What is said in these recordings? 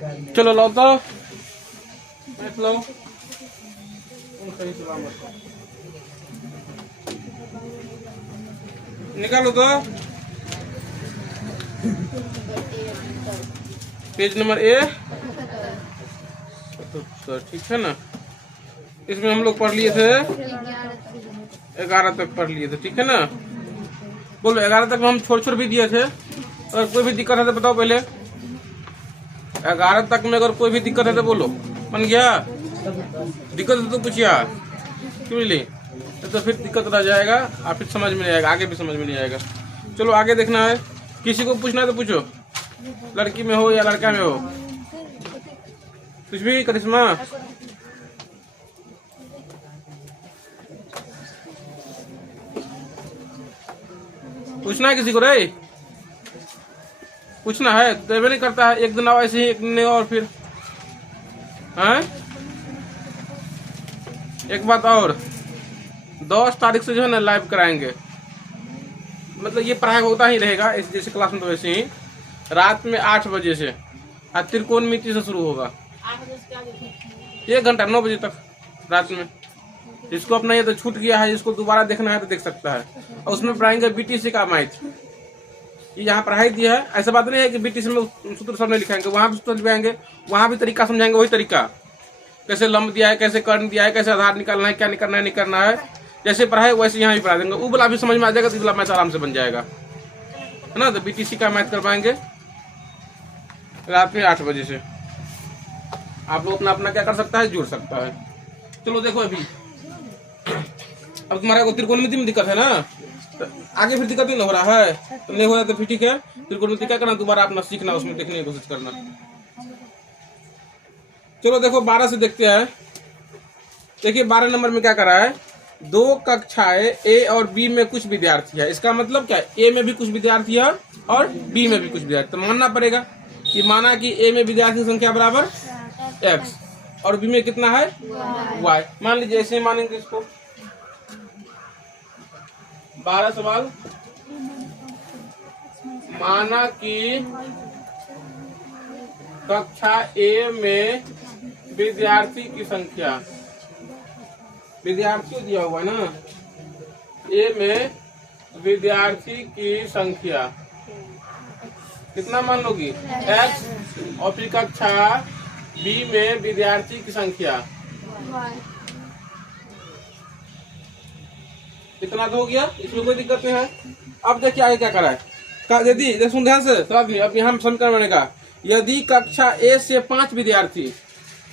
चलो लो तो लो निकालो तो पेज नंबर ठीक है ना। इसमें हम लोग पढ़ लिए थे 11 तक पढ़ लिए थे, ठीक है ना। बोलो 11 तक हम छोड़ भी दिए थे। अगर कोई भी दिक्कत है तो बताओ पहले। 11 तक में अगर कोई भी दिक्कत है तो बोलो। बन गया? दिक्कत है तो पूछिए क्यों नहीं, तो फिर दिक्कत रह जाएगा और फिर समझ में नहीं आएगा, आगे भी समझ में नहीं आएगा। चलो आगे देखना है। किसी को पूछना है तो पूछो, लड़की में हो या लड़का में हो, कुछ भी। करिश्मा पूछना है किसी को? रे पूछना है तो नहीं करता है। एक दिन आओ ऐसे ही, एक दिन और फिर हैं। एक बात और, 10 तारीख से जो है ना लाइव कराएंगे। मतलब ये पढ़ाई होता ही रहेगा जैसे क्लास में, तो वैसे ही रात में 8 बजे से और त्रिकोणमिति से शुरू होगा 1 घंटा 9 बजे तक रात में। जिसको अपना ये तो छूट गया है, जिसको दोबारा देखना है तो देख सकता है। और उसमें पढ़ाएंगे बीटीसी का मैथ। ये यहाँ पढ़ाई दिया है, ऐसा बात नहीं है कि बीटीसी में सूत्र सब नहीं लिखाएंगे, वहाँ भी सूत्र लिखाएंगे, वहाँ भी तरीका समझाएंगे। वही तरीका, कैसे लंब दिया है, कैसे कर्ण दिया है, कैसे आधार निकालना है, क्या नहीं करना है, नहीं करना है। जैसे पढ़ाई वैसे यहाँ भी पढ़ा देंगे। वो वाला भी समझ में आ जाएगा तो वाला मैथ आराम से बन जाएगा, है ना। तो बीटीसी का मैथ करवाएंगे रात में 8 बजे से। आप लोग अपना अपना क्या कर सकता है, जुड़ सकता है। चलो देखो अभी, अब तुम्हारा को त्रिकोणमिति में दिक्कत है ना, तो आगे फिर दिक्कत नहीं हो रहा है, तो नहीं हो रहा तो फिर ठीक है। त्रिकोणमिति क्या करना, दोबारा अपना सीखना, उसमें देखने की कोशिश करना। चलो देखो 12 से देखते हैं। देखिए 12 नंबर में क्या करा है, 2 कक्षाएं ए और बी में कुछ विद्यार्थी है। इसका मतलब क्या है, ए में भी कुछ विद्यार्थी है और बी में भी कुछ विद्यार्थी। तो मानना पड़ेगा कि माना कि ए में विद्यार्थी संख्या बराबर x और बी में कितना है y। मान लीजिए ऐसे मानेंगे इसको। 12 सवाल, माना कि कक्षा ए में विद्यार्थी की संख्या, विद्यार्थी दिया हुआ है ना, ए में विद्यार्थी की संख्या कितना मान लोगी x, और फिर कक्षा बी में विद्यार्थी की संख्या कितना तो हो गया। इसमें कोई दिक्कत नहीं है। अब देखिए आगे क्या करा है। यदि सुन ध्यान से अब यहाँ समीकरण बनेगा, यदि कक्षा ए से 5 विद्यार्थी,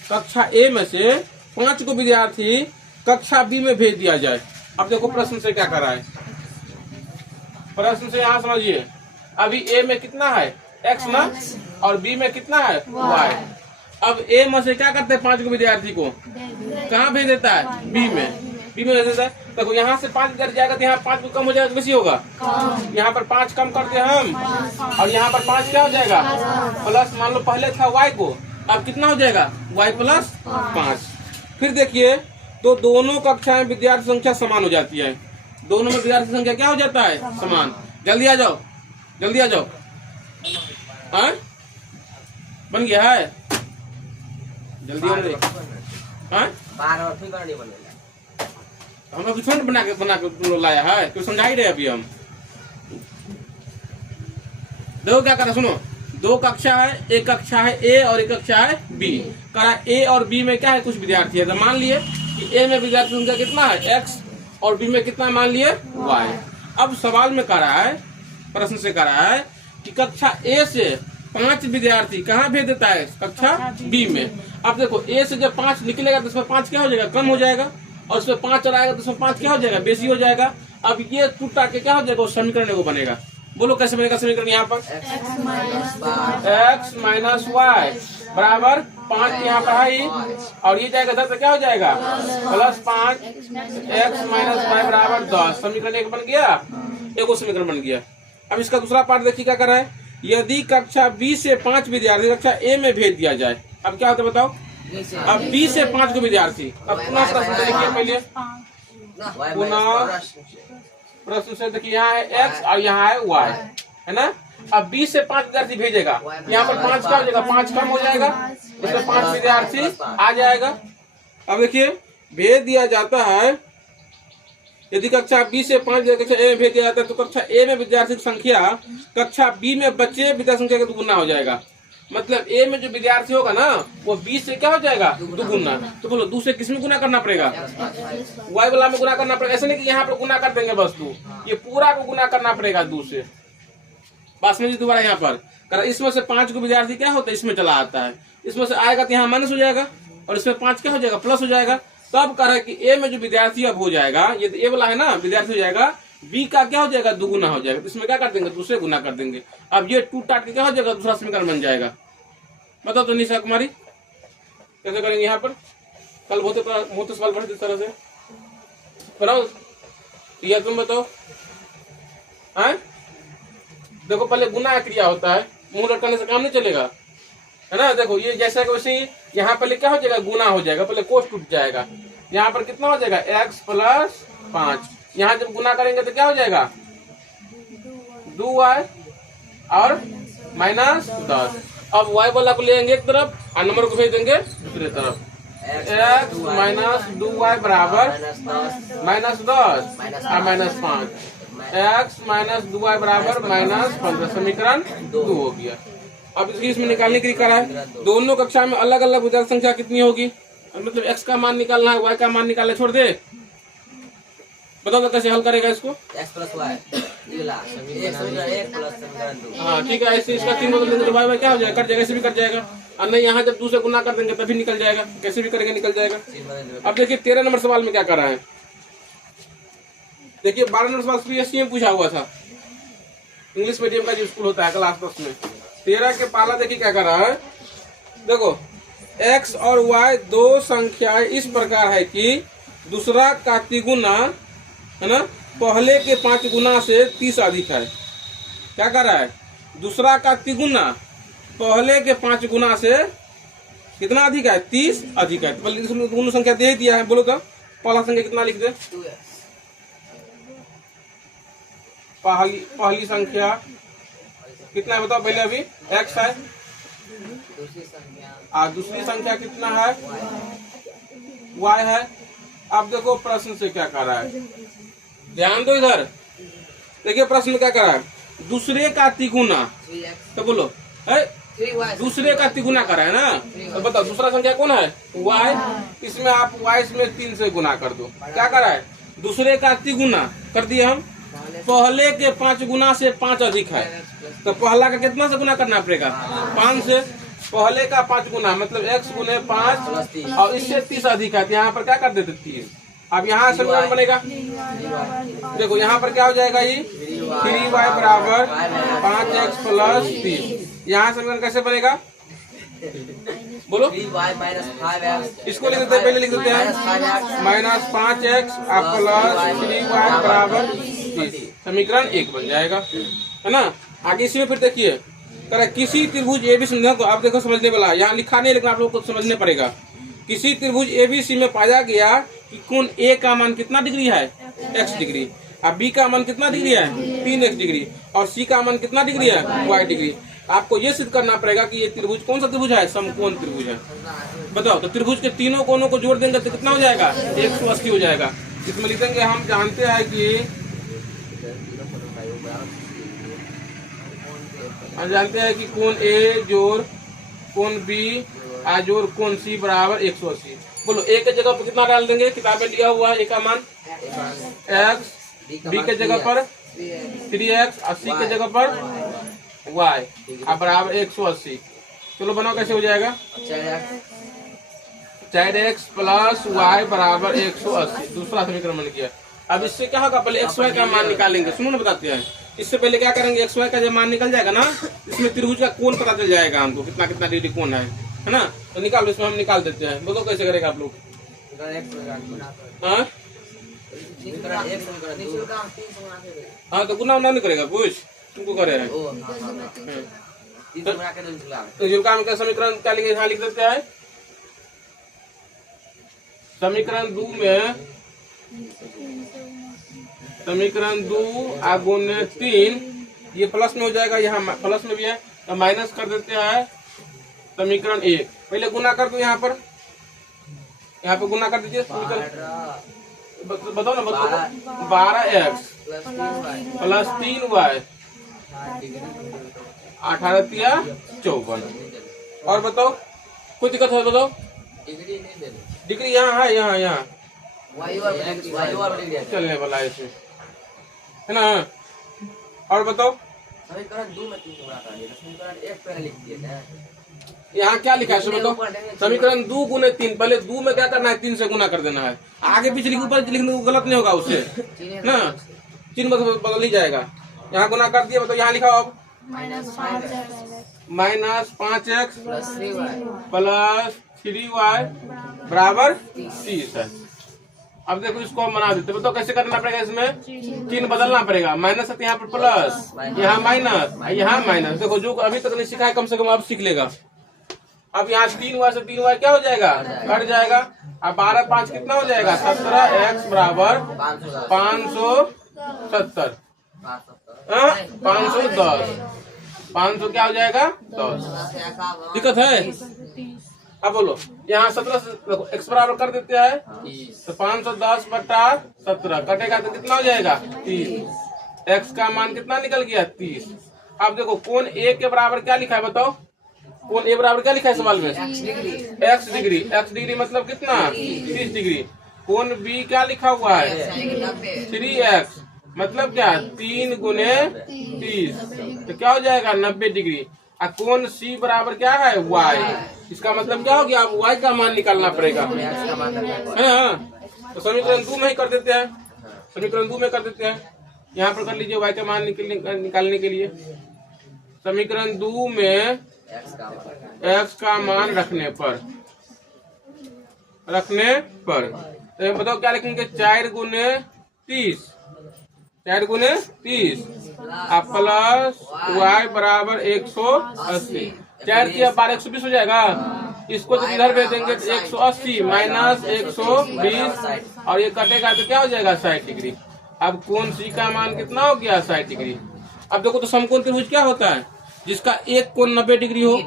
कक्षा ए में से 5 को विद्यार्थी कक्षा बी में भेज दिया जाए। अब देखो प्रश्न से क्या करा है। प्रश्न से यहाँ समझिए, अभी ए में कितना है x ना, और बी में कितना है y। अब ए में से क्या करते हैं, 5 को विद्यार्थी को कहाँ भेज देता है, बी में। बी में भेज देता है। देखो यहाँ से 5 विद्यार्थी जाएगा तो यहाँ 5 को कम हो जाएगा, बेसी होगा। यहाँ पर 5 कम करते हम, और यहाँ पर 5 क्या हो जाएगा प्लस। मान लो पहले था y को, अब कितना हो जाएगा y प्लस 5। फिर देखिए तो दोनों कक्षाएं विद्यार्थी संख्या समान हो जाती है। दोनों में विद्यार्थी संख्या क्या हो जाता है, समान। जल्दी आ जाओ, जल्दी आ जाओ। हाँ बन गया है, जल्दी हाँ। हम अभी छोट बना के लाया है, क्यों समझा ही रहे अभी हम। देखो क्या करा, सुनो। 2 कक्षा है, एक कक्षा है ए और एक कक्षा है बी। करा ए और बी में क्या है, कुछ विद्यार्थी है। तो मान लिए कि ए में विद्यार्थी संख्या कितना है x, और बी में कितना मान लिए y। अब सवाल में कह रहा है, प्रश्न से कह रहा है कि कक्षा ए से 5 विद्यार्थी कहाँ भेज देता है, कक्षा बी में। अब देखो ए से जब 5 निकलेगा तो इसमें 5 क्या हो जाएगा, कम हो जाएगा, और उसमें 5 चलाएगा तो उसमें 5 क्या हो जाएगा, बेसी हो जाएगा। अब ये टूटा के क्या हो जाएगा, समीकरण एगो बनेगा। बोलो कैसे बनेगा समीकरण, यहाँ पर x माइनस वाई बराबर 5 यहाँ पर है, और ये जाएगा 10 तो क्या हो जाएगा प्लस 5 x माइनस वाई बराबर 10। समीकरण एक बन गया, एगो समीकरण बन गया। अब इसका दूसरा पार्ट देखिए क्या कर रहा है, यदि कक्षा बी से 5 विद्यार्थी कक्षा ए में भेज दिया जाए। अब क्या होता है बताओ, अब बी से 5 को विद्यार्थी। अब पुनः प्रश्न देखिए, पहले पुनः प्रश्न से देखिए, यहाँ है x और यहाँ है y, है ना। अब 20 से 5 विद्यार्थी भेजेगा, यहाँ पर 5 क्या हो जाएगा, 5 कम हो जाएगा, इसमें 5 विद्यार्थी आ जाएगा। अब देखिए भेज दिया जाता है, यदि कक्षा बी से 5 कक्षा ए में भेज दिया जाता है तो कक्षा ए में विद्यार्थी की संख्या कक्षा बी में बच्चे विद्यार्थी संख्या का दुगुना हो जाएगा। मतलब ए में जो विद्यार्थी होगा ना वो 20 से क्या हो जाएगा, दुगुना। तो बोलो 2 से किस में गुना करना पड़ेगा, वाई वाला में गुना करना पड़ेगा। ऐसे नहीं कि यहाँ पर गुना कर देंगे बस 2, ये पूरा को गुना करना पड़ेगा 2 से। बस में दोबारा यहाँ पर इसमें से 5 को विद्यार्थी क्या होता है, इसमें चला आता है, इसमें से आएगा तो यहाँ माइनस हो जाएगा और इसमें 5 क्या हो जाएगा, प्लस हो जाएगा। तब कह रहा है कि ए में जो विद्यार्थी अब हो जाएगा, ये ए वाला है ना विद्यार्थी हो जाएगा, बी का क्या हो जाएगा, दुगुना हो जाएगा। इसमें क्या कर देंगे, दूसरे गुना कर देंगे। अब ये 2 टाट के क्या हो जाएगा, दूसरा समीकरण बन जाएगा। बताओ तो निशा कुमारी कैसे करेंगे यहाँ पर, कल बहुत सवाल पढ़े इस तरह से बनाओ, या तुम बताओ। देखो पहले गुना क्रिया होता है, मुंह लटकाने से काम नहीं चलेगा, है ना। देखो ये जैसा कि वैसे ही यहाँ पहले क्या हो जाएगा, गुना हो जाएगा, पहले कोस टूट जाएगा। यहाँ पर कितना हो जाएगा, x + 5। यहाँ जब गुना करेंगे तो क्या हो जाएगा, 2y और -10। अब y वाला को लेंगे एक तरफ और नंबर को भेज देंगे दूसरी तरफ। x - 2y बराबर -10 और -5। x - 2y बराबर -15। समीकरण 2 हो गया। अब इसमें निकालने के लिए करा है, दोनों कक्षा में अलग अलग विद्यार्थी संख्या कितनी होगी, मतलब x का मान निकालना है, y का मान निकालना छोड़ दे। बताओ तो कैसे हल करेगा इसको, x + y हाँ ठीक है। ऐसे इसका 3 बदल देंगे तो y क्या हो जाएगा, कट जाएगा, ऐसे भी कट जाएगा। और नहीं यहाँ जब 2 से गुना कर देंगे तभी निकल जाएगा, कैसे भी करेंगे निकल जाएगा। अब देखिए 13 नंबर सवाल में क्या कर रहा है, देखिए 12 नंबर सवाल CBSE में पूछा हुआ था, इंग्लिश मीडियम का जो स्कूल होता है क्लास 10 में। 13 के पहला देखिए क्या कर रहा है, देखो x और y दो संख्याएं इस प्रकार है कि दूसरा का तिगुना, है ना, पहले के 5 गुना से 30 अधिक है। क्या कर रहा है, दूसरा का तिगुना पहले के 5 गुना से कितना अधिक है, 30 अधिक है। तो दोनों संख्या दे दिया है, बोलो तो पहला संख्या कितना लिख दे, पहली संख्या कितना है बताओ पहले, अभी x है और दूसरी संख्या कितना है, y है। अब देखो प्रश्न से क्या कर रहा है, ध्यान दो इधर, देखिए प्रश्न में क्या कर रहा है, दूसरे का तिगुना, तो बोलो है दूसरे का तिगुना कर रहा है ना। तो बताओ दूसरा संख्या कौन है, y। इसमें आप y इसमें 3 से गुना कर दो। क्या कर रहा है, दूसरे का तिगुना कर दिए हम, पहले के 5 गुना से 5 अधिक है, तो पहला का कितना से गुना करना पड़ेगा, 5 से। पहले का 5 गुना मतलब x × 5 और इससे 30 अधिक है, तो यहाँ पर क्या कर देते 30। अब यहाँ समीकरण बनेगा, देखो यहाँ पर क्या हो जाएगा, ये 3y बराबर 5x + 30। यहाँ समीकरण कैसे बनेगा, बोलो 3y - 5x, इसको लिख देते हैं, पहले लिख देते हैं -5x + 3y बराबर 30। समीकरण 1 बन जाएगा, है ना। आगे इसी में फिर देखिए किसी त्रिभुज ABC को, आप देखो समझने वाला यहाँ लिखा नहीं, लेकिन आप लोग को समझने पड़ेगा। किसी त्रिभुज ABC में पाया गया कि कोण A का मान कितना डिग्री है, x डिग्री, और B का मान कितना डिग्री है, 3x डिग्री, और C का मान कितना डिग्री है, y डिग्री। आपको ये सिद्ध करना पड़ेगा कि ये त्रिभुज कौन सा त्रिभुज है, समकोण त्रिभुज है। बताओ तो त्रिभुज के तीनों कोणों को जोड़ देंगे तो कितना हो जाएगा, 180 हो जाएगा। इसमें लिखेंगे हम जानते हैं कि कोण A जोड़ कोण B जोड़ कोण C बराबर 180। बोलो A के जगह पर कितना डाल देंगे, किताब में लिया हुआ है A का मान x, B के जगह पर 3x और C के जगह पर y बराबर 180। चलो बनाओ कैसे हो जाएगा, 4x + y बराबर 180। दूसरा समीकरण बन गया। अब इससे क्या होगा, पहले x y का मान निकालेंगे, सुनो ना बताते हैं। इससे पहले क्या करेंगे, x y का जब मान निकल जाएगा ना, इसमें त्रिभुज का कोण पता चल जाएगा हमको, कितना कितना डिग्री कोण है ना। तो निकालो, इसमें हम निकाल देते हैं। बोलो कैसे करेगा आप लोग, हाँ तो गुना उना नहीं करेगा कुछ, तुमको करे हैं। तो समीकरण क्या लिखे, यहाँ लिख देते हैं। समीकरण 2 में समीकरण 2 × 3 ये प्लस में हो जाएगा, यहाँ प्लस में भी है तो माइनस कर देते हैं समीकरण 1। पहले गुना कर दो, यहाँ पे गुना कर दीजिए समीकरण। बताओ ना, बताओ। 12x प्लस 3y 18 तिया 54। और बताओ कोई दिक्कत है? बताओ। डिग्री यहाँ है, यहाँ चलने वाला है इसमें, है ना। और बताओ समीकरण 2 में 3 गुणा कर दिया, समीकरण 1 पहले लिख दिए थे। यहाँ क्या लिखा है सो बताओ। समीकरण 2 गुने 3, पहले 2 में क्या करना है? 3 से गुना कर देना है। आगे पीछे ऊपर लिखने को गलत नहीं होगा उससे ना, 3 बदल ही जाएगा। यहाँ गुना कर दिया, बताओ यहाँ लिखा अब -5x प्लस 3y बराबर 30 है। अब देखो इसको हम बना देते, बताओ कैसे करना पड़ेगा? इसमें 3 बदलना पड़ेगा, माइनस है तो यहाँ पर प्लस, यहाँ माइनस, यहाँ माइनस। देखो जो अभी तक नहीं सीखा है कम से कम अब सीख लेगा। अब यहाँ 3y से 3y क्या हो जाएगा? कट जाएगा। अब 12 5 कितना हो जाएगा? 17x बराबर 570, 510, 500 क्या हो जाएगा? 10। दिक्कत है? अब बोलो, यहाँ 17 से x बराबर कर देते हैं तो 510 बटा 17 कटेगा तो कितना हो जाएगा? 30। x का मान कितना निकल गया? 30। अब देखो कोण a के बराबर क्या लिखा है? बताओ कोण a बराबर क्या लिखा है सवाल में? x degree. x डिग्री मतलब कितना? 30 डिग्री। कोण b क्या लिखा हुआ है? 3x मतलब क्या? 3 गुने 30 तो क्या हो जाएगा? 90 डिग्री। और कोण c बराबर क्या है? y। इसका मतलब क्या हो गया? अब y का मान निकालना पड़ेगा, है ना। तो समीकरण 2 में ही कर देते हैं, समीकरण 2 में कर देते हैं। यहाँ पर कर लीजिए y का मान निकालने के लिए। समीकरण 2 में x का मान रखने पर तो बताओ क्या लिखेंगे? 4 गुने 30 प्लस y बराबर 180। 4 की 12 120 हो जाएगा। इसको जब इधर भेज देंगे तो 180 माइनस 120 और ये कटेगा तो क्या हो जाएगा? 60 डिग्री। अब कोण c का मान कितना हो गया? 60 डिग्री। अब देखो तो समकोण त्रिभुज क्या होता है? जिसका एक कोण 90 डिग्री हो।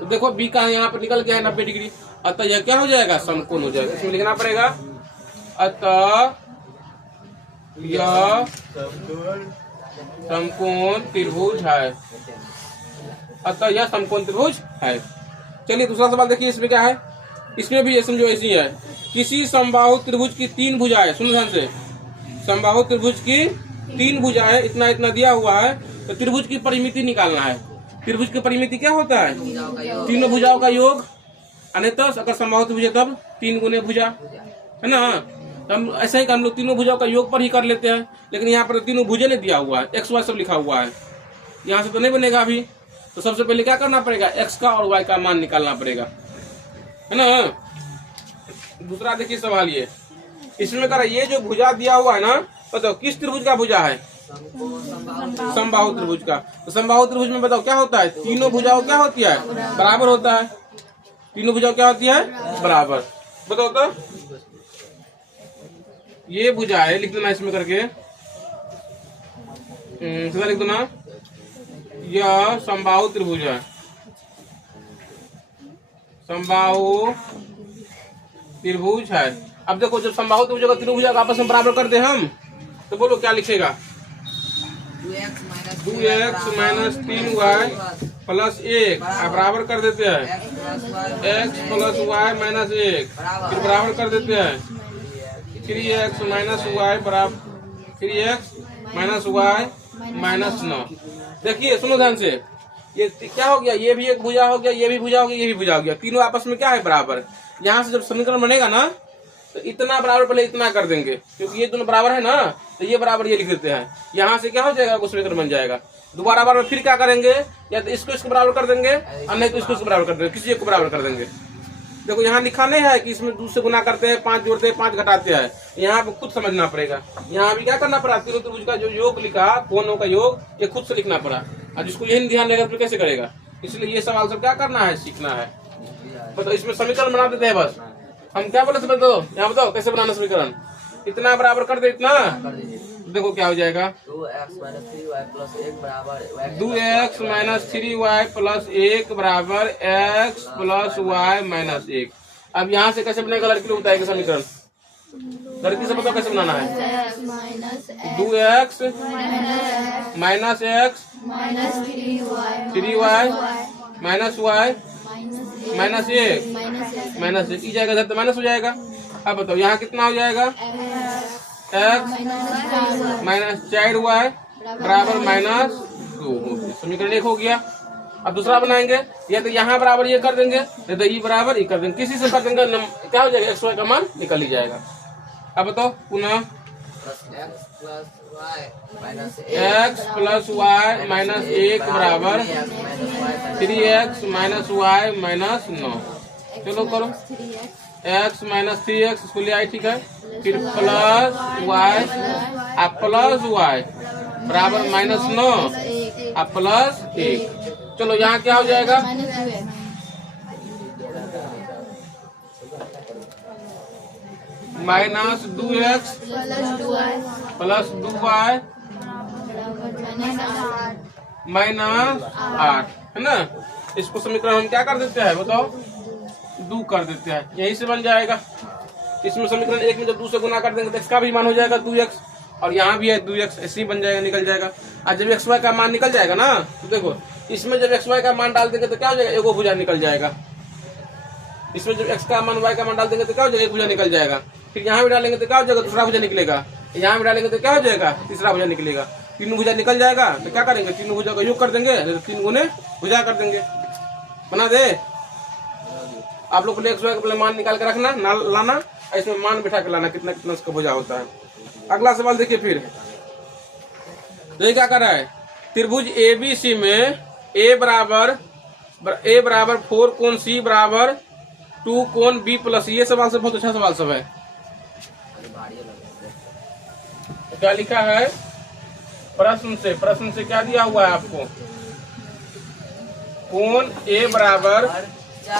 तो देखो b का यहाँ पर निकल गया है 90 डिग्री, अतः यह क्या हो जाएगा? समकोण हो जाएगा। इसमें लिखना पड़ेगा अतः यह समकोण त्रिभुज है, अतः यह समकोण त्रिभुज है। चलिए दूसरा सवाल देखिए, इसमें क्या है? इसमें भी ये समझो ऐसी है। किसी समबाहु त्रिभुज की 3 भुजाएं, सुनो ध्यान से, समबाहु त्रिभुज की 3 भुजाएं, इतना इतना दिया हुआ है तो त्रिभुज की परिमिति निकालना है। त्रिभुज की परिमिति क्या होता है? तीनों भुजाओं का योग। अन्यथा अगर समबाहु त्रिभुज है तब 3 गुने भुजा, है ना। हम ऐसा ही हम लोग तीनों भुजाओं का योग पर ही कर लेते हैं, लेकिन यहाँ पर तीनों भुजे ने दिया हुआ है, x y सब लिखा हुआ है, यहाँ से तो नहीं बनेगा अभी। तो सबसे पहले क्या करना पड़ेगा? x का और y का मान निकालना पड़ेगा, है ना। दूसरा देखिए सवाल ये, इसमें कर ये जो भुजा दिया हुआ है ना, बताओ किस त्रिभुज का भुजा है? समबाहु त्रिभुज का। तो समबाहु त्रिभुज में बताओ क्या होता है? तीनों भुजाओं क्या होती है? बराबर होता है। तीनों भुजाओं क्या होती है? बराबर। बताओ तो ये भुजा है, लिख देना इसमें करके, सीधा लिख देना, यह समबाहु त्रिभुज है। समबाहु त्रिभुज है। अब देखो जब समबाहु त्रिभुज का त्रिभुज आपस में बराबर कर दे हम, तो बोलो क्या लिखेगा? 2x माइनस 3y प्लस 1 बराबर कर देते हैं x प्लस y माइनस 1, फिर बराबर कर देते हैं 3x माइनस y बराबर 3x माइनस y माइनस 9। देखिए सुनो ध्यान से, ये क्या हो गया? ये भी एक भुजा हो गया, ये भी भुजा हो गया, ये भी भुजा हो गया, तीनों आपस में क्या है? बराबर। यहाँ से जब समीकरण बनेगा ना तो इतना बराबर पहले इतना कर देंगे, क्योंकि ये दोनों बराबर है ना, तो ये बराबर ये लिख देते हैं। यहाँ से क्या हो जाएगा? समीकरण बन जाएगा। दोबारा बार फिर क्या करेंगे? या तो इसको बराबर कर देंगे और नहीं तो इसको बराबर कर देंगे, किसी एक को बराबर कर देंगे। देखो यहाँ लिखा नहीं है कि इसमें 2 से गुना करते हैं, 5 जोड़ते हैं, 5 घटाते हैं। यहाँ पे खुद समझना पड़ेगा। यहाँ भी क्या करना पड़ा? तीनों त्रिभुज का जो योग लिखा, कोणों का योग, ये खुद से लिखना पड़ा। और जिसको यही ध्यान रहेगा तो कैसे करेगा? इसलिए ये सवाल सब क्या करना है? सीखना है। मतलब इसमें समीकरण बना देते हैं बस। हम क्या बोले? बताओ यहाँ बताओ कैसे बनाना समीकरण। इतना बराबर कर दे, इतना तो देखो क्या हो जाएगा, 2x माइनस 3y प्लस 1 बराबर 2x माइनस 3y प्लस 1 बराबर x प्लस y माइनस 1। अब यहाँ से कैसे बनेगा लड़की लोग बताएगा समीकरण, लड़की से बताओ कैसे बनाना है। 2x minus x 3y minus y minus 1 minus 1 जाएगा इधर तो माइनस हो जाएगा। अब बताओ यहाँ कितना हो जाएगा, x माइनस 4y बराबर माइनस 2। समीकरण 1 हो गया। अब दूसरा बनाएंगे, या तो यहाँ बराबर ये कर देंगे, या तो ये बराबर ये कर देंगे, किसी से कर देंगे क्या हो जाएगा, xy का मान निकल ही जाएगा। अब बताओ पुनः x प्लस y माइनस 1 बराबर 3x माइनस y माइनस 9। चलो करो, x माइनस 3x इसको ले आए, ठीक है, फिर प्लस y आप प्लस y बराबर माइनस 9 आप प्लस 1। चलो यहाँ क्या हो जाएगा, minus 2x plus 2y minus 8 है ना। इसको समीकरण हम क्या कर देते हैं बताओ, 2 कर देते हैं, यही से बन जाएगा। इसमें समीकरण 1 में जब 2 से गुना कर देंगे तो इसका भी मान हो जाएगा 2x, और यहाँ भी है 2x, ऐसे ही बन जाएगा, निकल जाएगा। और जब xy का मान निकल जाएगा ना, तो देखो इसमें जब xy का मान डाल देंगे तो क्या हो जाएगा, एगो भुजा निकल जाएगा। इसमें जब x का मान y का मान डाल देंगे तो क्या हो जाएगा, एक भुजा निकल जाएगा। फिर यहाँ भी डालेंगे तो क्या हो जाएगा, दूसरा भुजा निकलेगा। यहाँ भी डालेंगे तो क्या हो जाएगा, तीसरा भुजा निकलेगा। 3 भुजा निकल जाएगा तो क्या करेंगे, 3 भुजा का योग कर देंगे, 3 गुने भुजा कर देंगे। बना दे आप लोग को xy का मान निकाल के रखना, ना लाना, इसमें मान बिठा के लाना कितना कितना इसका भुजा होता है। अगला सवाल देखिए, फिर ये क्या कर रहा है, त्रिभुज ABC में a बराबर 4 कोण C बराबर 2 कोण B प्लस, ये सवाल सब बहुत अच्छा सवाल सब है। क्या लिखा है प्रश्न से क्या दिया हुआ है आपको, कोण A बराबर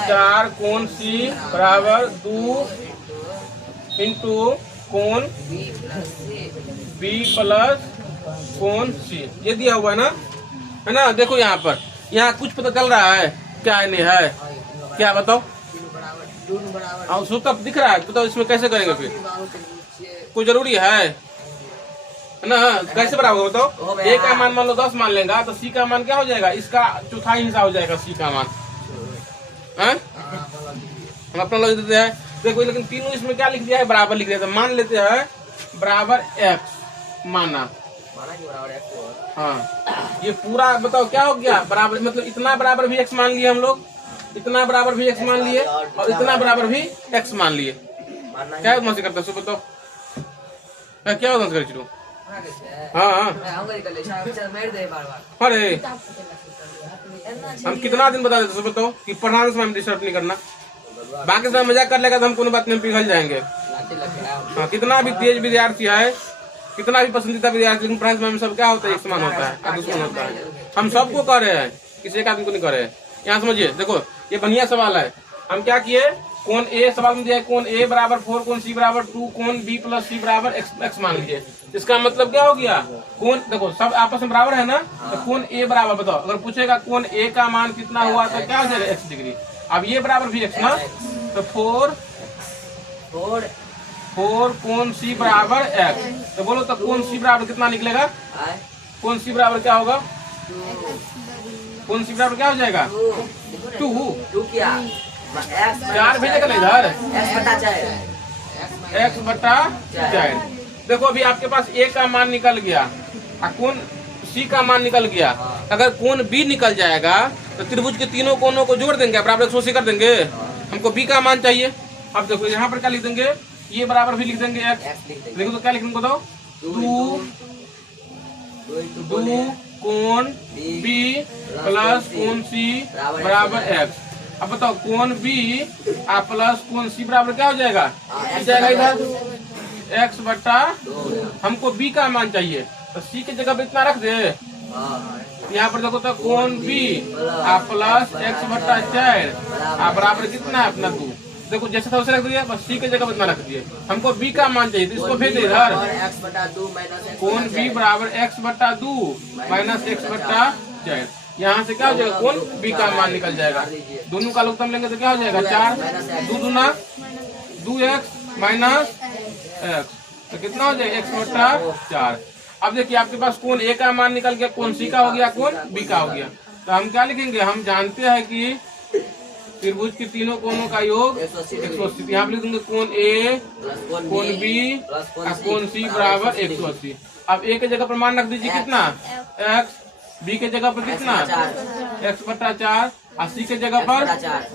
4 कोण C बराबर 2 इंटू कोण B प्लस कोण C, ये दिया हुआ है ना। देखो यहाँ पर, यहाँ कुछ पता चल रहा है क्या नहीं है, क्या बताओ, उसको तब दिख रहा है, बताओ इसमें कैसे करेंगे, फिर कुछ जरूरी है ना, कैसे बराबर बताओ। A का मान मान लो 10 मान लेगा तो C का मान क्या हो जाएगा, इसका चौथाई हिस्सा हो जाएगा C का मान। हम अपना लॉजिक देते हैं, देखो लेकिन तीनों इसमें क्या लिख दिया है, बराबर लिख दिया है। मान लेते हैं बराबर x माना, हाँ ये पूरा बताओ क्या हो गया, बराबर मतलब इतना बराबर भी x मान लिए हम लोग, इतना बराबर भी x मान लिए, और इतना बराबर भी x मान लिए। क्या मस्ती करता है बताओ, क्या होता है, हाँ अरे हम कितना दिन बता देते बताओ कि पढ़ाने समय हम डिस्टर्ब नहीं करना, बाकी समय मजाक कर लेगा तो हम कोनो बात में पिघल जाएंगे। हाँ कितना भी तेज विद्यार्थी है, कितना भी पसंदीदा विद्यार्थी, लेकिन पढ़ाई समय में सब क्या होता है, एक समान होता है, दुश्मन होता है। हम सबको कर रहे हैं, किसी एक आदमी को नहीं कर रहे हैं। यहाँ समझिए, देखो ये बढ़िया सवाल है। हम क्या किए, कोण A सवाल में दिया है, कोण A बराबर 4 कोण C बराबर 2 कोण B प्लस C बराबर x मान लीजिए। इसका मतलब क्या हो गया, कोण देखो सब आपस में बराबर है ना, तो कोण A बराबर बताओ, अगर पूछेगा कोण A का मान कितना हुआ तो क्या हो जाएगा, x डिग्री। अब ये बराबर भी x ना, तो 4 कोण C बराबर x, तो बोलो तो कोण C बराबर कितना निकलेगा, कोण C बराबर क्या होगा, कोण C बराबर क्या हो जाएगा, 2 क्या 4 भेजेगा ना इधर, x बटा 4। देखो अभी आपके पास A का मान निकल गया, कोण C का मान निकल गया। अगर कोण B निकल जाएगा तो त्रिभुज के तीनों कोनों को जोड़ देंगे, बराबर 180 कर देंगे। हमको B का मान चाहिए। अब देखो यहाँ पर क्या लिख देंगे, ये बराबर भी लिख देंगे x। देखो तो क्या लिखेंगे बताओ, 2 कोण B प्लस कोण C बराबर x। अब बताओ कोण B प्लस कोण C बराबर क्या हो जाएगा, इधर x बटा, हमको B का मान चाहिए तो C की जगह पर इतना रख दे। यहाँ पर देखो तो कोण B प्लस x बटा 4 बराबर कितना है अपना 2। देखो जैसे था वैसे रख दिया, बस सी के जगह पर इतना रख दिए। हमको बी का मान चाहिए तो इसको भेज दे इधर। कोण बी बराबर एक्स बटा 2 माइनस एक्स बटा 4। यहाँ से क्या हो जाएगा, कोण बी का मान निकल जाएगा। दोनों का लघुत्तम लेंगे तो क्या हो जाएगा, 4 2 दूना 2x माइनस एक्स, तो कितना हो जाएगा एक्स बटा 4। अब देखिए आपके पास कोण ए का मान निकल गया, कोण सी का हो गया, कोण बी का हो गया। तो हम क्या लिखेंगे, हम जानते हैं कि त्रिभुज के तीनों कोणों का योग 180। यहाँ पे लिख देंगे कोण ए, कोण बी और कोण सी बराबर 180। अब ए के जगह पर मान रख दीजिए कितना, एक्स, बी के जगह पर कितना एक्स बटा 4 और सी के जगह पर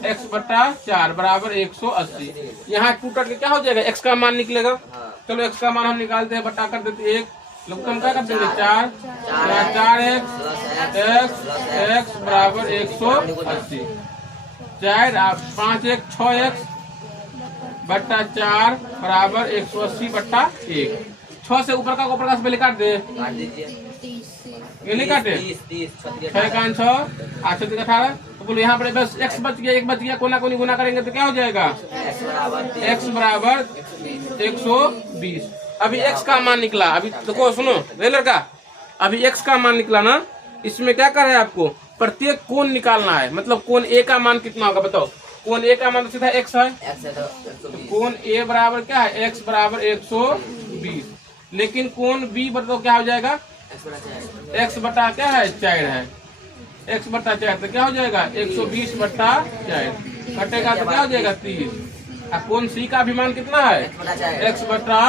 एक्स बटा 4 बराबर 180। यहाँ टू कट के क्या हो जाएगा, एक्स का मान निकलेगा। चलो एक्स का मान हम निकालते हैं, बटा कर देते 1, लघुत्तम क्या कर देंगे 4 एक्स बराबर 180। 4 5 1 6 एक्स बटा 4 बराबर 180 बटा 1। 6 से ऊपर का पहले काट दे, ये नहीं काटे, 6 का 6 8 से 18। तो बोलो यहाँ पर बस x बच गया, 1 बच गया, कोना कोनी गुना करेंगे तो क्या हो जाएगा, x बराबर 120। अभी x का मान निकला। अभी देखो सुनो रे लड़का, अभी x का मान निकला ना, इसमें क्या कर है आपको प्रत्येक कोण निकालना है। मतलब कोण a का मान कितना होगा बताओ, कोण a का मान सीधा x है, कोण a बराबर क्या है, x बराबर 120। लेकिन कोण b बताओ क्या हो जाएगा, x बटा क्या है 4 है, x बटा 4 तो क्या हो जाएगा 120 बटा 4 कटेगा तो क्या हो जाएगा 30। कोण सी का अभिमान कितना है, x बटा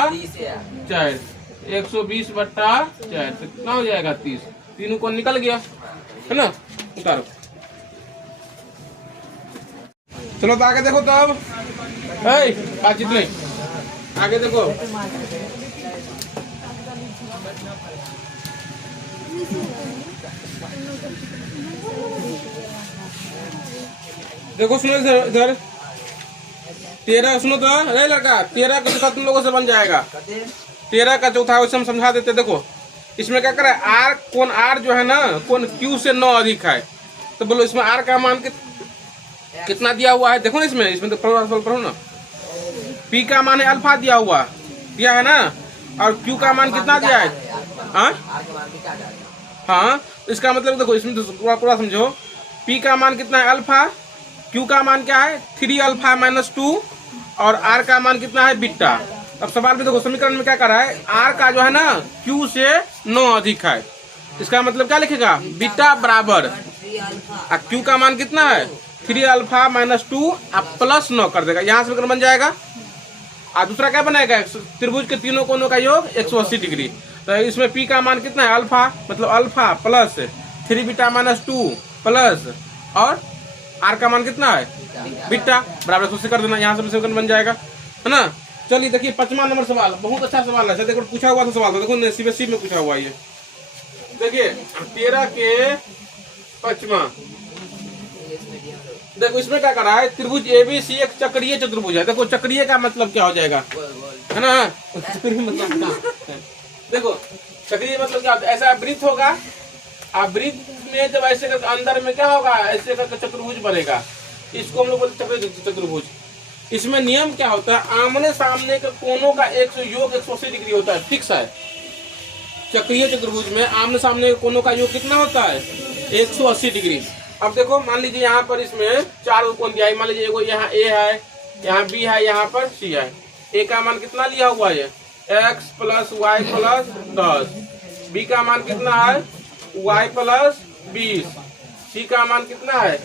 4 120 बटा 4 तो कितना हो जाएगा 30। तीनों कोण निकल गया है ना, उतारो। चलो तो आगे देखो, तब बातचीत नहीं, आगे देखो। देखो सुनो इधर 13 सुनो तो अरे लड़का, 13 का चौथा तुम लोगों से बन जाएगा। 13 का चौथा वैसे हम समझा देते। देखो इसमें क्या करे, आर कोण आर जो है ना, कोण क्यू से 9 अधिक है। तो बोलो इसमें आर का मान कितना दिया हुआ है, देखो ना इसमें तो पढ़ो ना। पी का मान है अल्फा दिया हुआ, दिया है ना, और क्यू का मान कितना दिया है, हाँ इसका मतलब देखो इसमें तो पूरा समझो। पी का मान कितना है अल्फा, क्यू का मान क्या है 3 अल्फा माइनस 2 और आर का मान कितना है बीटा। अब सवाल में देखो समीकरण में क्या कर रहा है, आर का जो है ना क्यू से 9 अधिक है। इसका मतलब क्या लिखेगा, बीटा बराबर क्यू का मान कितना है 3 अल्फा माइनस 2 प्लस 9 कर देगा, यहाँ समीकरण बन जाएगा। और दूसरा क्या बनाएगा, त्रिभुज के तीनों कोणों का योग 180 डिग्री। तो इसमें पी का मान कितना है अल्फा, मतलब alpha plus 3 beta minus 2 plus और आर का मान कितना है बीटा बराबर 180 कर देना, यहाँ से समीकरण बन जाएगा, है ना। चलिए देखिए 5वां नंबर सवाल, बहुत अच्छा सवाल है। देखो पूछा हुआ था सवाल, तो देखो सीबीएसई में पूछा हुआ है ये। देखिए 13 के 5वां, देखो इसमें क्या करा है, त्रिभुज एबीसी एक चक्रीय चतुर्भुज है। देखो चक्रीय का मतलब क्या हो जाएगा, है ना, चक्रीय मतलब क्या, देखो चक्रीय मतलब क्या होता है, ऐसा वृत्त होगा, आप वृत्त में जब ऐसे करके अंदर में क्या होगा, ऐसे करके चतुर्भुज बनेगा, इसको हम लोग बोलते हैं चक्रीय चतुर्भुज। इसमें नियम क्या होता है, आमने सामने के कोणों का योग 180 डिग्री होता है, फिक्स है। चक्रीय चतुर्भुज में आमने सामने के कोणों का योग कितना होता है 180 डिग्री। अब देखो मान लीजिए यहाँ पर इसमें 4 कोण दिया है, मान लीजिए एगो यहाँ ए है, यहाँ बी है, यहाँ पर सी है। ए का मान कितना लिया हुआ है x plus y plus 10, B का मान कितना है y प्लस 20, सी का मान कितना है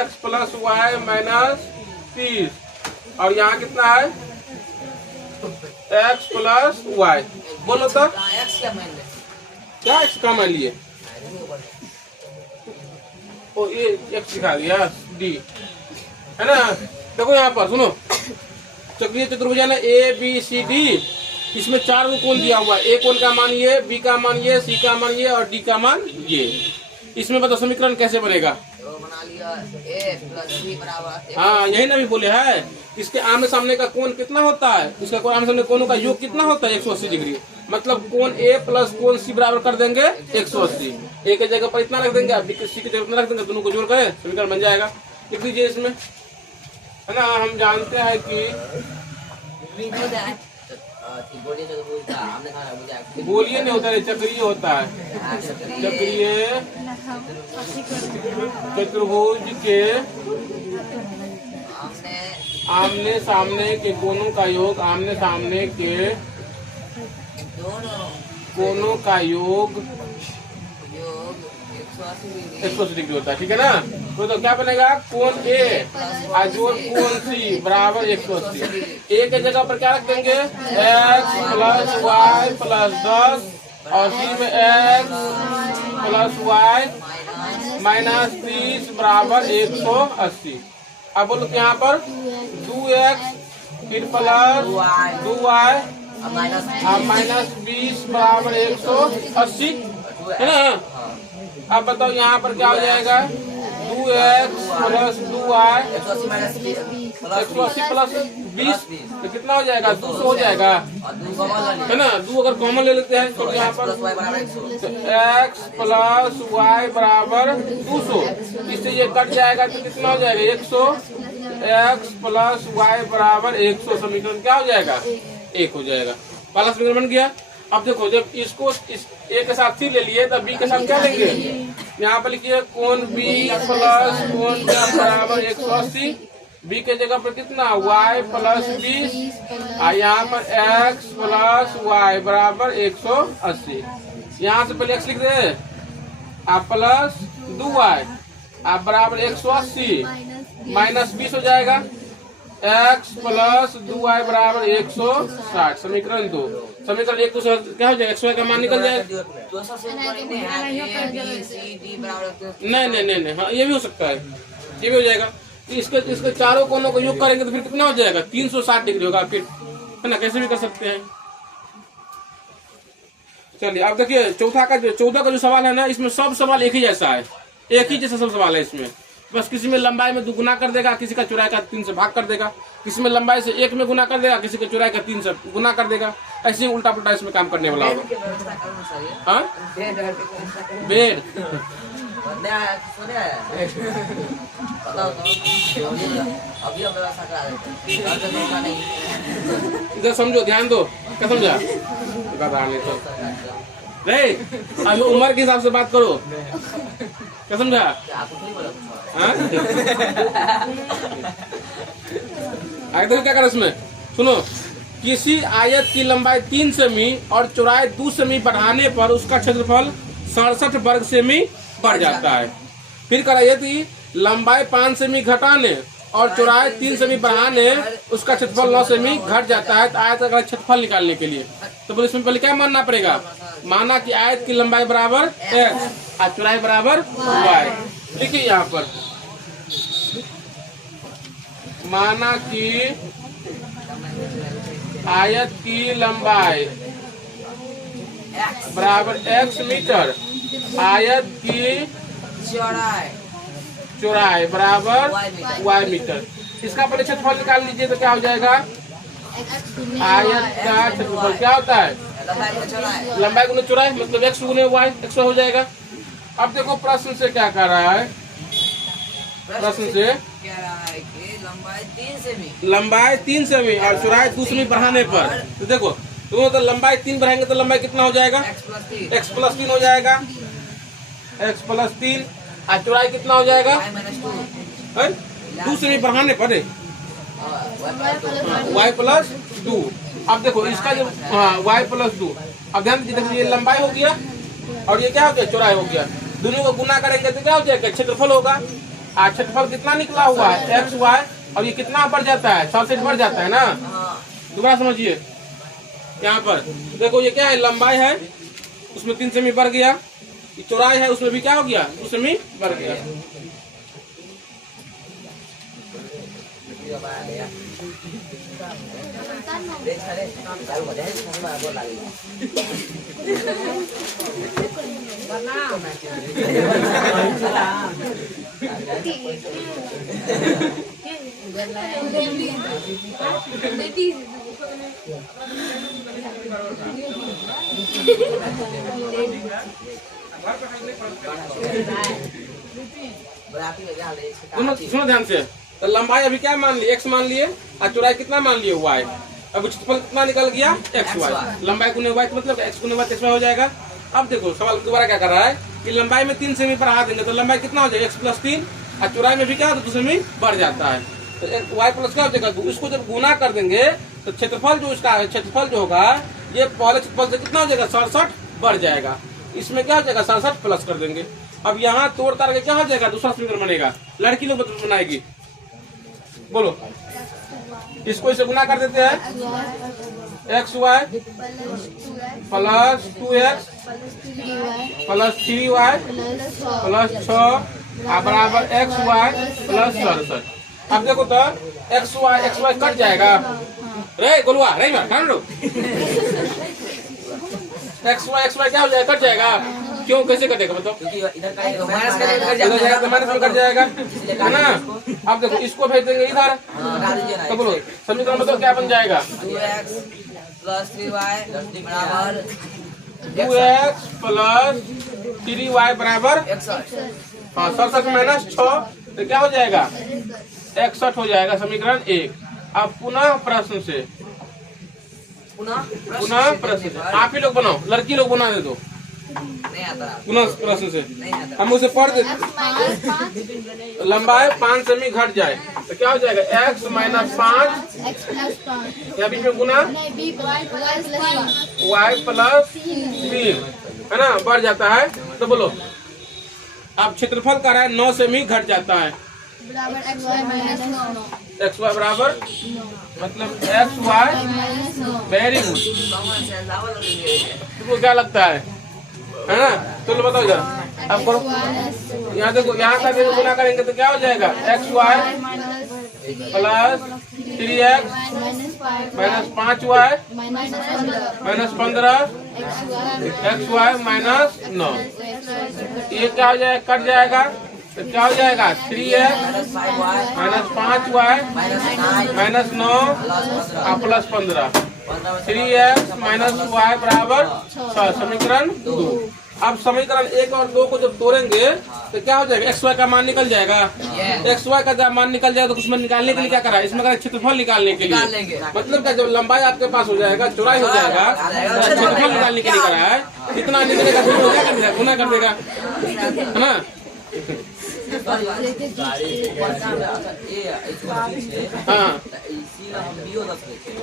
x प्लस वाई माइनस 30 और यहाँ कितना है x प्लस वाई। बोलो तो क्या x का मान लिए, ओ ये x दिखा दिया डी, है ना। देखो यहाँ पर सुनो, चक्रीय चतुर्भुज है ना ए बी सी डी, इसमें 4 कोण दिया हुआ है, ए कोण का मान ये, बी का मान ये, सी का मान ये और डी का मान ये। इसमें बताओ समीकरण कैसे बनेगा, बना लिया a प्लस b बराबर, हाँ यही ना भी बोले है। इसके आमने सामने का कोण कितना होता है, इसका कोण आमने सामने कोणों का योग कितना होता है 180 डिग्री। मतलब कोण ए प्लस कोण सी बराबर कर देंगे 180। ए के जगह पर इतना रख देंगे, बी सी की जगह इतना रख देंगे, दोनों को जोड़ कर समीकरण बन जाएगा। लिख दीजिए इसमें है ना। हम जानते हैं कि होता है ठीक बोलिए चतुर्भुज का हमने कहा बुझा गोलीय नहीं होता है, चक्रीय होता है। चक्रीय चतुर्भुज के हमने आमने सामने के कोनों का योग, आमने सामने के दोनों कोनों का योग योग 180 180 डिग्री होता है, ठीक है ना। तो क्या बनेगा, कोण ए जोड़ कोण सी बराबर 180। ए के जगह पर क्या रख देंगे, x प्लस वाई प्लस 10 और सी में x प्लस वाई माइनस 30 बराबर 180। अब बोलो कि यहाँ पर 2x फिर प्लस 2y माइनस 20 बराबर 180 है ना। अब बताओ यहाँ पर क्या हो जाएगा, 2x प्लस 2y 180 प्लस 20 तो कितना हो जाएगा, 200 हो जाएगा, है ना। 2 अगर कॉमन ले लेते हैं तो यहाँ पर x प्लस y बराबर 200, इससे ये कट जाएगा तो कितना हो जाएगा 100। x प्लस y बराबर 100 समीकरण क्या हो जाएगा, 1 हो जाएगा। पहला समीकरण बन गया। अब देखो जब इसको इस ए के साथ सी ले लिए तब बी के साथ क्या लेंगे, यहाँ पर लिखिए कोण बी प्लस कोण बराबर 180। बी के जगह पर कितना y प्लस 20 और यहाँ पर x प्लस y बराबर 180। यहाँ से पहले x लिख दे आप प्लस 2y आप बराबर 180 माइनस 20 हो जाएगा, x प्लस 2y बराबर 160। समीकरण 2 समीकरण 1 दूसरा क्या हो जाएगा, x y का मान निकल जाएगा। नहीं हाँ ये भी हो सकता है, ये भी हो जाएगा। तो इसके चारों कोनों को योग करेंगे तो फिर कितना हो जाएगा, 360 डिग्री होगा फिर, है ना। कैसे भी कर सकते हैं। चलिए अब देखिए चौथा का जो सवाल है ना, इसमें सब सवाल एक ही जैसा है, एक ही जैसा सब सवाल है इसमें। बस किसी में लंबाई में 2 गुना कर देगा, किसी का चौड़ाई का 3 से भाग कर देगा, किसी में लंबाई से 1 में गुना कर देगा, किसी के चौड़ाई का 3 से गुना कर देगा। ऐसे ही उल्टा पुल्टा इसमें काम करने वाला होगा। हाँ बेड इधर समझो, ध्यान दो, क्या समझा नहीं, अभी उम्र के हिसाब से बात करो, क्या समझा। आगे तो क्या कर इसमें सुनो, किसी आयत की लंबाई 3 सेमी और चौड़ाई 2 सेमी बढ़ाने पर उसका क्षेत्रफल 67 वर्ग सेमी बढ़ जाता है। फिर करा यदि लंबाई 5 सेमी घटाने और चौड़ाई 3 सेमी बढ़ाने उसका क्षेत्रफल 9 सेमी घट जाता है। तो आयत का क्षेत्रफल निकालने के लिए तो बोले इसमें पहले क्या मानना पड़ेगा, माना कि आयत की लंबाई बराबर x और चौड़ाई बराबर y। लिखिए यहाँ पर माना कि आयत की लंबाई बराबर x मीटर, आयत की चौड़ाई बराबर y मीटर। इसका पहले क्षेत्रफल निकाल लीजिए तो क्या हो जाएगा, आयत का क्षेत्रफल क्या होता है, लंबाई गुने चौड़ाई मतलब x गुने y 100 हो जाएगा। अब देखो प्रश्न से क्या कर रहा है, प्रश्न से लंबाई 3 सेमी और चौड़ाई 2 सेमी बढ़ाने पर, तो देखो दोनों तो लंबाई 3 बढ़ाएंगे तो लंबाई कितना हो जाएगा, x प्लस 3 हो जाएगा, x प्लस 3 और चौड़ाई कितना हो जाएगा 2 सेमी बढ़ाने पर y प्लस 2। अब देखो इसका जो y प्लस 2, अब ध्यान दीजिए, देखो ये लंबाई हो गया और ये क्या हो गया, चौड़ाई हो गया। दोनों को गुना करेंगे तो क्या हो जाएगा, क्षेत्रफल होगा। आज क्षेत्रफल कितना निकला हुआ है x y, और ये कितना बढ़ जाता है, 66 बढ़ जाता है ना। दोबारा समझिए, यहाँ पर देखो ये क्या है, लंबाई है उसमें 3 सेमी बढ़ गया, चौड़ाई है उसमें भी क्या हो गया 2 सेमी बढ़ गया। सुनो ध्यान से, तो लंबाई अभी क्या मान लिए, x मान लिए, और चौड़ाई कितना मान लिए, y। अब क्षेत्रफल कितना निकल गया, xy। लंबाई गुने y मतलब x गुने y xy हो जाएगा। अब देखो सवाल दोबारा क्या कर रहा है कि लंबाई में 3 सेमी बढ़ा देंगे तो लंबाई कितना हो जाएगा, x + 3, और चौड़ाई में भी क्या होता है 2 सेमी बढ़ जाता है। तो y प्लस क्या हो जाएगा, उसको जब गुना कर देंगे तो क्षेत्रफल जो इसका क्षेत्रफल जो होगा ये पहले क्षेत्रफल से कितना हो जाएगा, 67 बढ़ जाएगा। इसमें क्या हो जाएगा, 67 प्लस कर देंगे। अब यहाँ तोड़ ताड़ के क्या हो जाएगा, दूसरा समीकरण बनेगा। लड़की लोग बनाएगी, बोलो। इसको इसे गुना कर देते हैं, xy plus 2x plus 3y plus 6 बराबर xy प्लस 67। अब देखो तो xy कट जाएगा, रे गोलुआ रे xy क्या हो जाएगा, कट जाएगा। क्यों, कैसे कटेगा बताओ, क्योंकि इधर करेंगे तो माइनस करेंगे इधर जाएगा तो माइनस में कट जाएगा, है ना। अब देखो इसको भेज देंगे इधर, हटा दीजिए ना। तो बोलो समीकरण मतलब क्या बन जाएगा, 2x प्लस 3y बराबर 2x प्लस 3y बराबर 61। हाँ 67 माइनस 6 तो क्या हो जाएगा, 61 हो जाएगा समीकरण 1। अब पुनः प्रश्न से आप ही लोग बनाओ, लड़की लोग बना दे दो नहीं आता, पुनः प्रश्न से नहीं आता। हम उसे पढ़ देते। लंबाई 5 सेमी घट जाए तो क्या हो जाएगा, x - 5 या बीच में गुना y प्लस 3, है ना, बढ़ जाता है। तो बोलो अब क्षेत्रफल का है 9 सेमी घट जाता है, xy बराबर मतलब xy। वेरी गुड, तुमको क्या लगता है ना, चलो बताओ जरा। अब करो, यहाँ देखो, यहाँ का देखो गुना करेंगे तो क्या हो जाएगा, xy plus 3x minus 5y minus 15 xy minus 9। ये क्या हो जाएगा, कट जाएगा तो क्या हो जाएगा, 3x minus 5y minus 9 plus 15, 3x minus y बराबर 6, समीकरण 2। अब समीकरण 1 और 2 को जब तोड़ेंगे तो क्या हो जाएगा, xy का मान निकल जाएगा। xy का जब मान निकल जाएगा तो उसमें निकालने के लिए क्या करा है, इसमें करा क्षेत्रफल निकालने के लिए। मतलब क्या, जब लंबाई आपके पास हो जाएगा, चौड़ाई हो जाएगा, तो क्षेत्रफल निकालने के लिए करा है। इतना निकलेगा तो क्या कर देगा, गुना कर देगा, है ना। हाँ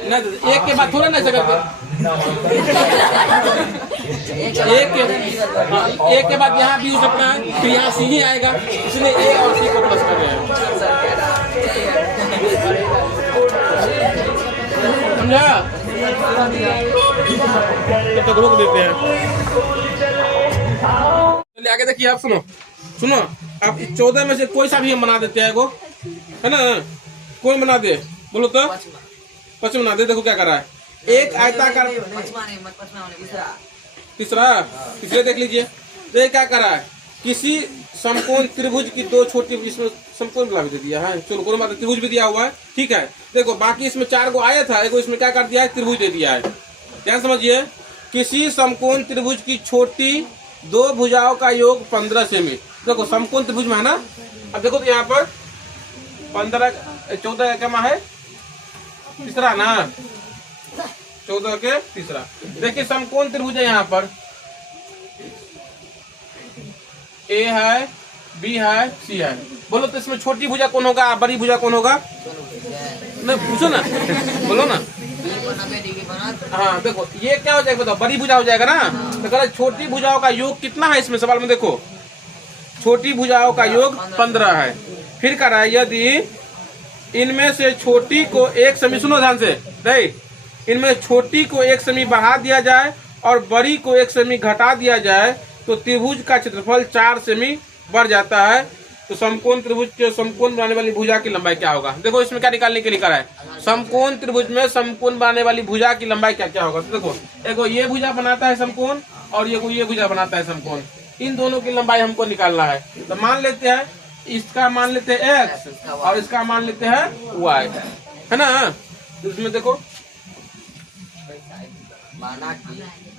नहीं तो एक के बाद थोड़ा ना सकते, एक के बाद यहाँ भी हो सकता है, फिर यहाँ सी ही आएगा, इसलिए ए और सी को प्लस कर रहे हैं, समझा। तब तक रोक देते हैं, चलिए आगे देखिए। आप सुनो अब 14 में से कोई सा भी हम बना देते हैं, को है ना, कोई बना दे, बोलो तो 5 बना दे। देखो क्या कर रहा है, एक आयताकार, तीसरे देख लीजिए। तो ये क्या कर रहा है, किसी समकोण त्रिभुज की 2 छोटी, इसमें समकोण वाला भी दे दिया है, चलो कोई बात, त्रिभुज भी दिया हुआ है, ठीक है। देखो बाकी इसमें 4 गो आया था, एगो इसमें क्या कर दिया है, त्रिभुज दे दिया है। ध्यान समझिए, किसी समकोण त्रिभुज की छोटी 2 भुजाओं का योग 15 सेमी। देखो समकोण त्रिभुज में है ना। अब देखो तो यहाँ पर 14 क्या है, तीसरा ना, 14 के तीसरा। देखिए समकोण त्रिभुज है, यहाँ पर ए है, बी है, सी है। बोलो तो इसमें छोटी भुजा कौन होगा, बड़ी भुजा कौन होगा, नहीं पूछो ना, बोलो ना। हाँ देखो ये क्या हो जाएगा बताओ, बड़ी भुजा हो जाएगा ना। तो कह छोटी भुजाओं का योग कितना है, इसमें सवाल में देखो छोटी भुजाओं का योग 15 है। फिर कह रहा है यदि इनमें से छोटी को 1 सेमी, सुनो ध्यान से, नहीं, इनमें छोटी को 1 सेमी बढ़ा दिया जाए और बड़ी को 1 सेमी घटा दिया जाए तो त्रिभुज का क्षेत्रफल 4 सेमी बढ़ जाता है। तो समकोण त्रिभुज के समकोण बनाने वाली भुजा की लंबाई क्या होगा। देखो इसमें क्या निकालने के लिए करा है, समकोण त्रिभुज में समकोण बनाने वाली भुजा की लंबाई क्या क्या होगा। तो देखो एगो ये भुजा बनाता है समकोण और ये भुजा बनाता है समकोण, इन दोनों की लंबाई हमको निकालना है। तो मान लेते हैं इसका मान लेते हैं x और इसका मान लेते हैं y, है ना। तो इसमें देखो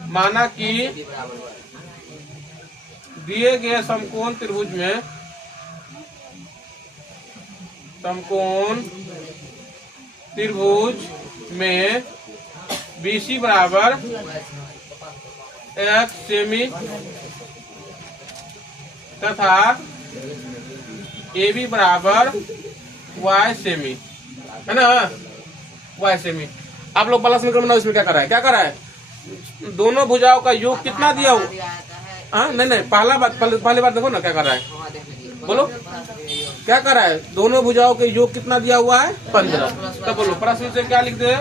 माना कि दिए गए समकोण त्रिभुज में समकोण त्रिभुज में BC बराबर x सेमी तथा AB बराबर y सेमी, है ना, y सेमी। आप लोग पहला समीकरण बनाओ। इसमें क्या करा है, क्या करा है, दोनों भुजाओं का योग कितना दिया हो, हाँ नहीं पहले बार देखो ना क्या कर रहा है, बोलो क्या कर रहा है, दोनों भुजाओं के योग कितना दिया हुआ है 15। तो बोलो प्रश्न से क्या लिख दे,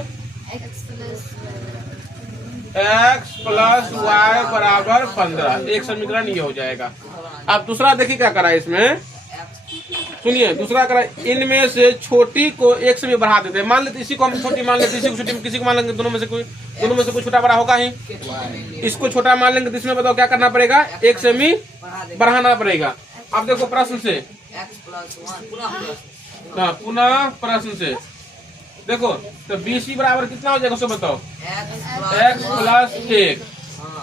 x प्लस वाई बराबर 15। एक समीकरण ये हो जाएगा। अब दूसरा देखिए क्या करा है इसमें, सुनिए दूसरा करा, इनमें से छोटी को एक से भी बढ़ा देते हैं। मान लेते इसी को हम छोटी मान लेते, इसी को छोटी, किसी को मान लेंगे, दोनों में से कोई छोटा बड़ा होगा ही। इसको छोटा मान लेंगे तो इसमें बताओ क्या करना पड़ेगा, एक से भी बढ़ाना पड़ेगा। अब देखो प्रश्न से, पुनः प्रश्न से देखो तो BC बराबर कितना हो जाएगा, उसको बताओ, x प्लस 1।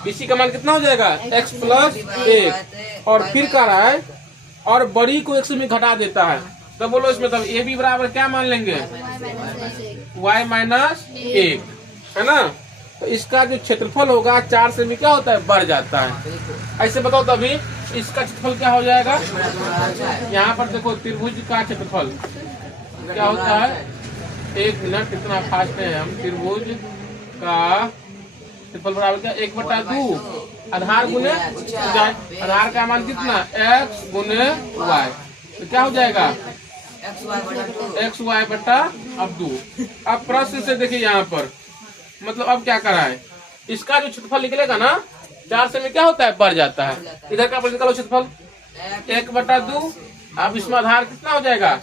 BC का मान कितना हो जाएगा, x प्लस 1। और फिर कह रहा है और बड़ी को एक से भी घटा देता है। तो बोलो इसमें तब AB बराबर क्या मान लेंगे, y माइनस 1, है ना। तो इसका जो क्षेत्रफल होगा 4 से भी क्या होता है, बढ़ जाता है। ऐसे बताओ तभी इसका क्षेत्रफल क्या हो जाएगा। यहाँ पर देखो त्रिभुज का क्षेत्रफल क्या होता है, 1 मिनट कितना फास्ट है हम, त्रिभुज का क्षेत्रफल बराबर क्या, 1/2 आधार गुने ऊंचाई। आधार का मान कितना, x गुने y, तो क्या हो जाएगा xy बटा अब 2। अब प्रश्न से देखिए यहाँ पर मतलब अब क्या करा है, इसका जो क्षेत्रफल निकलेगा ना 4 से में क्या होता है, बढ़ जाता है। इधर का निकालो क्षेत्रफल 1/2। अब इसमें आधार कितना हो जाएगा,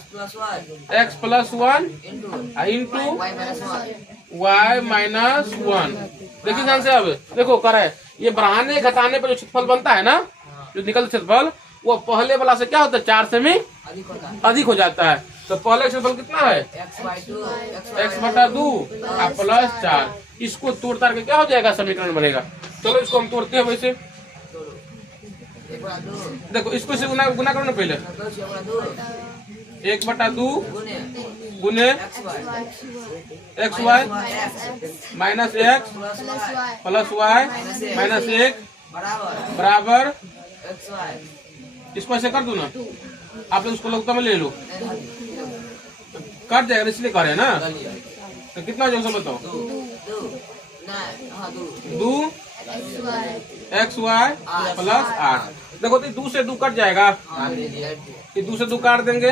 x plus 1 into y minus 1। देखिए ध्यान से, अब देखो कर है ये बढ़ाने घटाने पर जो क्षेत्रफल बनता है ना, जो निकल क्षेत्रफल वो पहले वाला से क्या होता है, 4 से में अधिक हो जाता है। तो पहले क्षेत्रफल कितना है, x/2 प्लस 4। इसको तोड़ तार के क्या हो जाएगा, समीकरण बनेगा। चलो इसको हम तोड़ते हैं। वैसे देखो इसको से गुना करो ना पहले, 1/2 गुने xy minus x plus y minus 1 बराबर, इसको ऐसे कर दो ना, आप लोग उसको लगता में ले लो, कट जाएगा इसलिए कर रहे हैं ना। तो कितना हो जाएगा बताओ, 2 xy प्लस 8। देखो तो 2 से 2 कट जाएगा, ये 2 से 2 काट देंगे।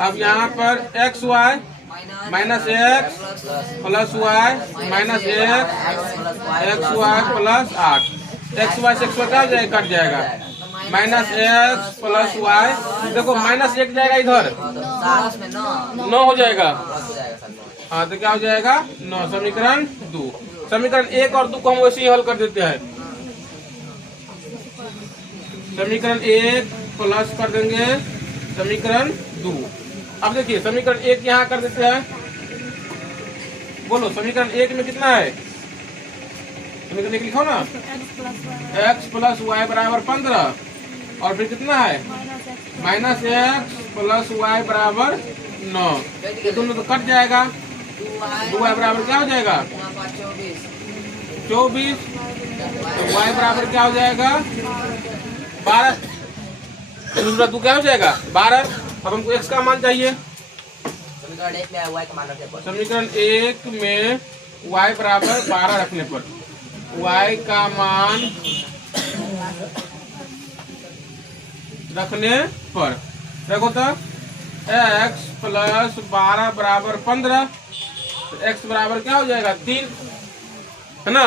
अब यहाँ पर xy minus x plus y minus 1 xy plus 8। xy से xy क्या जाएगा, कट जाएगा, माइनस x प्लस y। देखो माइनस 1 जाएगा इधर, 9 हो जाएगा। हाँ तो क्या हो जाएगा, 9। समीकरण 2। समीकरण 1 और 2 को हम वैसे ही हल कर देते हैं। समीकरण 1 प्लस कर देंगे समीकरण 2। अब देखिए समीकरण 1 यहाँ कर देते हैं। बोलो समीकरण 1 में कितना है, समीकरण 1 लिखो ना, x प्लस वाई बराबर 15। और फिर कितना है, माइनस x प्लस वाई बराबर 9। ये दोनों तो कट जाएगा, 2y बराबर क्या हो जाएगा, 24। तो y बराबर क्या हो जाएगा, 12। दूसरा 2 क्या हो जाएगा, 12। अब हमको x का मान चाहिए। समीकरण 1 में y बराबर 12 रखने पर y का मान रखने पर देखो तो x प्लस 12 बराबर 15। तो x बराबर क्या हो जाएगा, 3, है ना।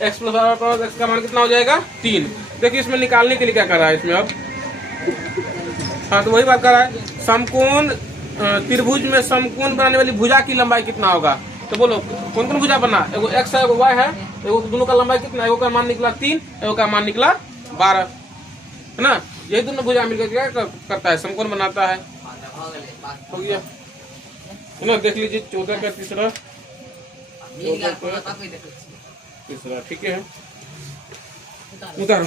x प्लस बराबर x का मान कितना हो जाएगा, 3। देखिए इसमें निकालने के लिए क्या कर रहा है इसमें अब, हाँ तो वही बात कर रहा है, समकोण त्रिभुज में समकोण बनाने वाली भुजा की लंबाई कितना होगा। तो बोलो कौन कौन भुजा बना, एगो x है एगो y है, एगो दोनों का लंबाई कितना, एगो का मान निकला 3, एगो का मान निकला 12, है ना। यही दोनों भुजा मिलकर क्या करता है, समकोण बनाता है। हो गया है ना। देख लीजिए 14 का तीसरा, ठीक है, उतारो।